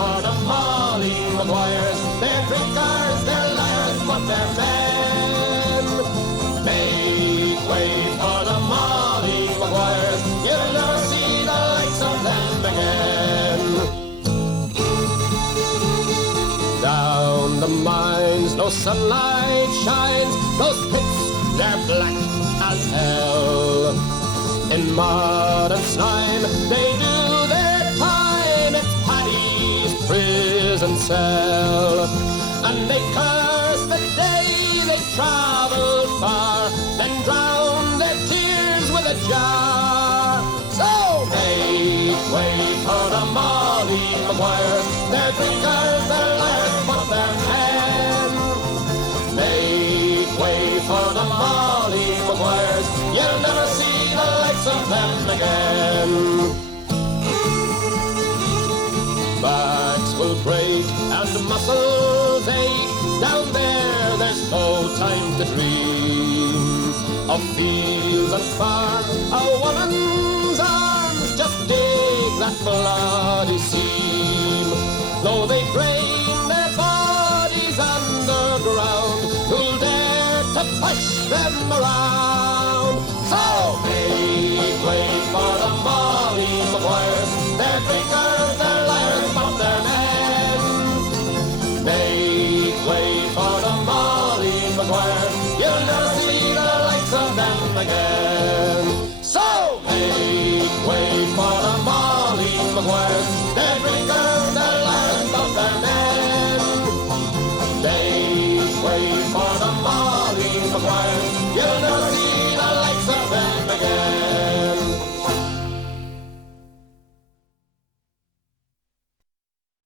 for the Molly Maguires. They're drinkers, they're liars, but they're men. Make way for the Molly Maguires. You'll never see the likes of them again. Down the mines, no sunlight shines. Those pits, they're black as hell. In mud and slime, they do their time. It's Paddy's prison cell. And they curse the day they travel far, then drown their tears with a jar. So make way for the Molly Maguires. They're drinkers, they're liars, but they're men. Make way for the Molly Maguires. You'll never see the likes of them again. Backs will break and muscles ache. Down there, there's no time to dream of fields and farms. A woman's arms just dig that bloody seam. Though they drain their bodies underground, who'll dare to push them around? So make way for the Molly Maguires. They're drinkers, they're liars, but they're men. Make way for the Molly Maguires. You'll never see the likes of them again. So make way for the Molly Maguires. They're drinkers,